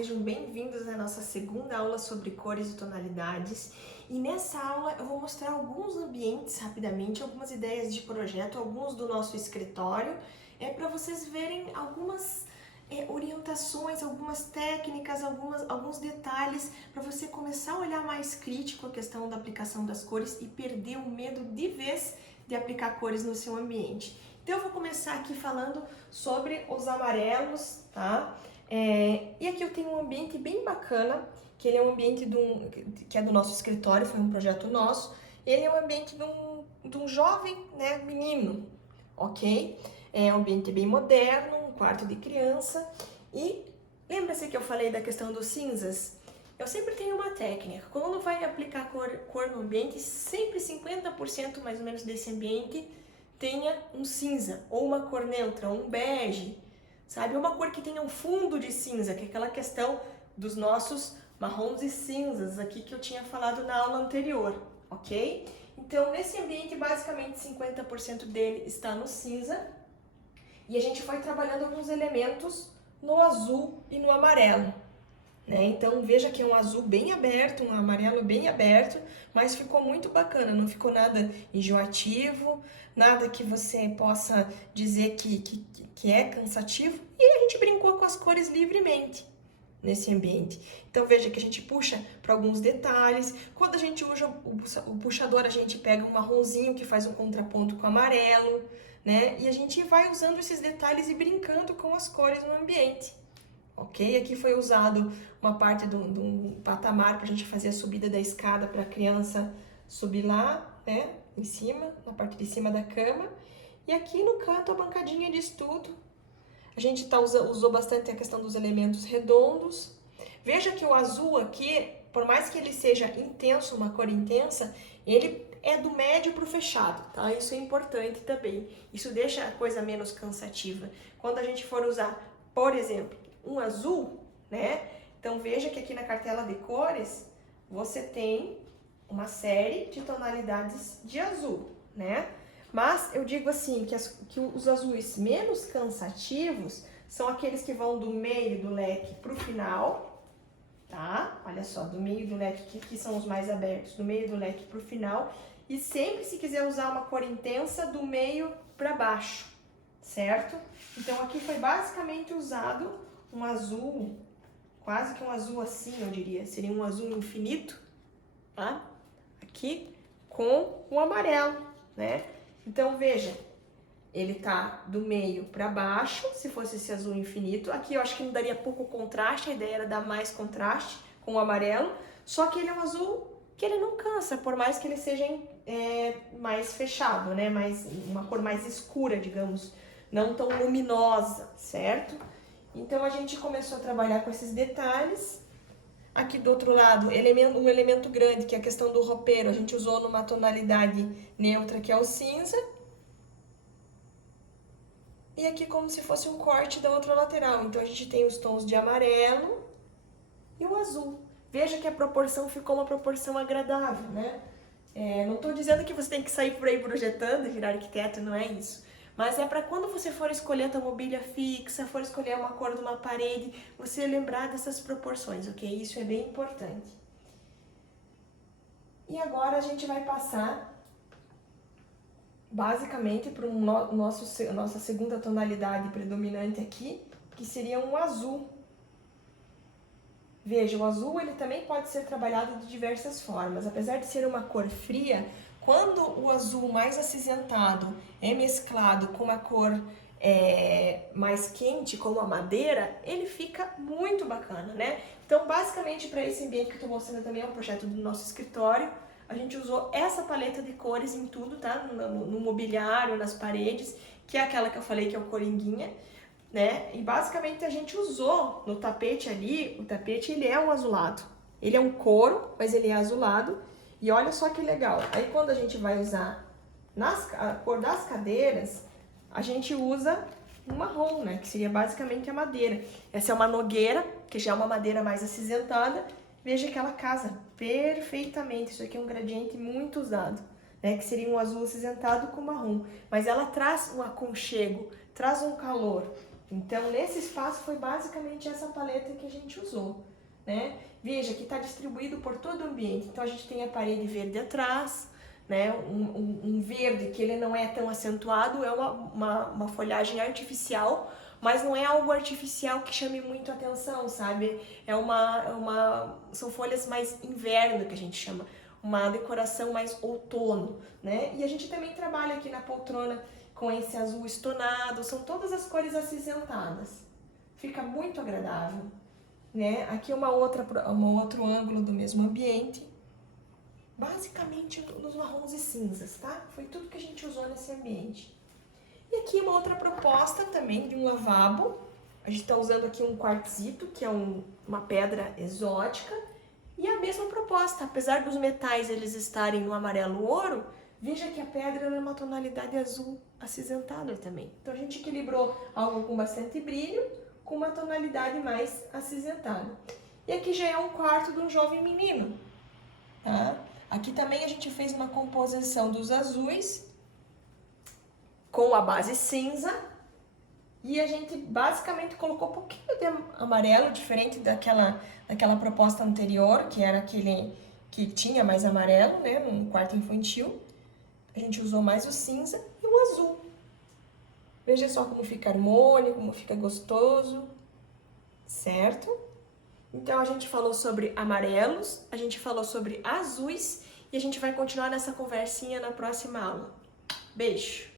sejam bem-vindos à nossa segunda aula sobre cores e tonalidades. E nessa aula eu vou mostrar alguns ambientes rapidamente, algumas ideias de projeto, alguns do nosso escritório, para vocês verem algumas orientações, algumas técnicas, alguns detalhes, para você começar a olhar mais crítico a questão da aplicação das cores e perder o medo de vez de aplicar cores no seu ambiente. Então eu vou começar aqui falando sobre os amarelos, tá? E aqui eu tenho um ambiente bem bacana, que ele é um ambiente que é do nosso escritório, foi um projeto nosso. Ele é um ambiente de um jovem, né, menino, ok? É um ambiente bem moderno, um quarto de criança. E lembra-se que eu falei da questão dos cinzas? Eu sempre tenho uma técnica. Quando vai aplicar cor no ambiente, sempre 50% mais ou menos desse ambiente tenha um cinza, ou uma cor neutra, ou um bege, sabe? Uma cor que tenha um fundo de cinza, que é aquela questão dos nossos marrons e cinzas aqui que eu tinha falado na aula anterior, ok? Então, nesse ambiente, basicamente 50% dele está no cinza, e a gente foi trabalhando alguns elementos no azul e no amarelo. Então veja que é um azul bem aberto, um amarelo bem aberto, mas ficou muito bacana, não ficou nada enjoativo, nada que você possa dizer que é cansativo, e a gente brincou com as cores livremente nesse ambiente. Então veja que a gente puxa para alguns detalhes, quando a gente usa o puxador, a gente pega um marronzinho que faz um contraponto com o amarelo, né? E a gente vai usando esses detalhes e brincando com as cores no ambiente. Ok? Aqui foi usado uma parte de um patamar para a gente fazer a subida da escada para a criança subir lá, né? Em cima, na parte de cima da cama. E aqui no canto a bancadinha de estudo. A gente usou bastante a questão dos elementos redondos. Veja que o azul aqui, por mais que ele seja intenso, uma cor intensa, ele é do médio para o fechado, tá? Isso é importante também. Isso deixa a coisa menos cansativa. Quando a gente for usar, por exemplo, um azul, né? Então veja que aqui na cartela de cores você tem uma série de tonalidades de azul, né? Mas eu digo assim que os azuis menos cansativos são aqueles que vão do meio do leque para o final, tá? Olha só, do meio do leque, que são os mais abertos, do meio do leque para o final. E sempre, se quiser usar uma cor intensa, do meio para baixo, certo? Então aqui foi basicamente usado um azul, quase que um azul assim, eu diria, seria um azul infinito, tá? Aqui com o amarelo, né? Então veja, ele tá do meio para baixo, se fosse esse azul infinito. Aqui eu acho que não daria pouco contraste, a ideia era dar mais contraste com o amarelo, só que ele é um azul que ele não cansa, por mais que ele seja mais fechado, né? Uma cor mais escura, digamos, não tão luminosa, certo? Então a gente começou a trabalhar com esses detalhes. Aqui do outro lado, um elemento grande, que é a questão do roupeiro, a gente usou numa tonalidade neutra, que é o cinza. E aqui como se fosse um corte da outra lateral. Então a gente tem os tons de amarelo e o azul. Veja que a proporção ficou uma proporção agradável, né? Não estou dizendo que você tem que sair por aí projetando e virar arquiteto, não é isso. Mas é para quando você for escolher a tua mobília fixa, for escolher uma cor de uma parede, você lembrar dessas proporções, ok? Isso é bem importante. E agora a gente vai passar basicamente para nossa segunda tonalidade predominante aqui, que seria um azul. Veja, o azul ele também pode ser trabalhado de diversas formas. Apesar de ser uma cor fria, quando o azul mais acinzentado é mesclado com uma cor mais quente, como a madeira, ele fica muito bacana, né? Então, basicamente, para esse ambiente que eu estou mostrando também é um projeto do nosso escritório. A gente usou essa paleta de cores em tudo, tá? No mobiliário, nas paredes, que é aquela que eu falei que é o coringuinha, né? E basicamente a gente usou no tapete ali, o tapete ele é um azulado. Ele é um couro, mas ele é azulado. E olha só que legal. Aí quando a gente vai usar a cor das cadeiras, a gente usa um marrom, né? Que seria basicamente a madeira. Essa é uma nogueira, que já é uma madeira mais acinzentada. Veja que ela casa perfeitamente. Isso aqui é um gradiente muito usado, né? Que seria um azul acinzentado com marrom. Mas ela traz um aconchego, traz um calor. Então, nesse espaço foi basicamente essa paleta que a gente usou, né? Veja que está distribuído por todo o ambiente. Então, a gente tem a parede verde atrás, né? Um verde que ele não é tão acentuado, é uma folhagem artificial, mas não é algo artificial que chame muito atenção, sabe? São folhas mais inverno, que a gente chama, uma decoração mais outono, né? E a gente também trabalha aqui na poltrona com esse azul estonado, são todas as cores acinzentadas. Fica muito agradável, né? Aqui um outro ângulo do mesmo ambiente. Basicamente nos marrons e cinzas, tá? Foi tudo que a gente usou nesse ambiente. E aqui uma outra proposta também de um lavabo. A gente está usando aqui um quartzito, que é uma pedra exótica. E a mesma proposta, apesar dos metais eles estarem no amarelo ouro, veja que a pedra é uma tonalidade azul acinzentada também. Então a gente equilibrou algo com bastante brilho com uma tonalidade mais acinzentada. E aqui já é um quarto de um jovem menino, tá? Aqui também a gente fez uma composição dos azuis com a base cinza e a gente basicamente colocou um pouquinho de amarelo, diferente daquela proposta anterior, que era aquele que tinha mais amarelo, né, num quarto infantil. A gente usou mais o cinza e o azul. Veja só como fica harmônico, como fica gostoso, certo? Então a gente falou sobre amarelos, a gente falou sobre azuis e a gente vai continuar nessa conversinha na próxima aula. Beijo!